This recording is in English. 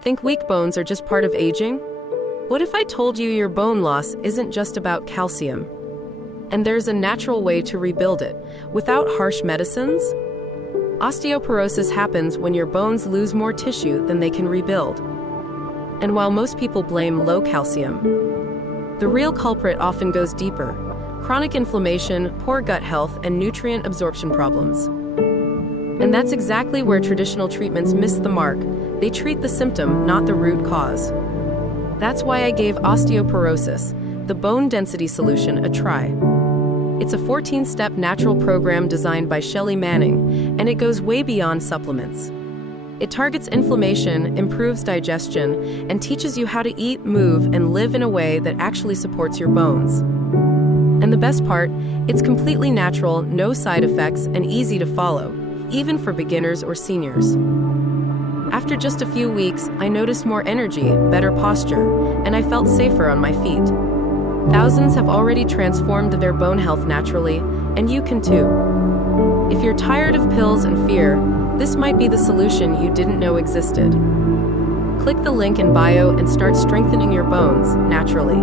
Think weak bones are just part of aging? What if I told you your bone loss isn't just about calcium? And there's a natural way to rebuild it, without harsh medicines? Osteoporosis happens when your bones lose more tissue than they can rebuild. And while most people blame low calcium, the real culprit often goes deeper: chronic inflammation, poor gut health, and nutrient absorption problems. And that's exactly where traditional treatments miss the mark. They treat the symptom, not the root cause. That's why I gave Osteoporosis, the bone density solution, a try. It's a 14-step natural program designed by Shelley Manning, and it goes way beyond supplements. It targets inflammation, improves digestion, and teaches you how to eat, move, and live in a way that actually supports your bones. And the best part, it's completely natural, no side effects, and easy to follow, even for beginners or seniors. After just a few weeks, I noticed more energy, better posture, and I felt safer on my feet. Thousands have already transformed their bone health naturally, and you can too. If you're tired of pills and fear, this might be the solution you didn't know existed. Click the link in bio and start strengthening your bones naturally.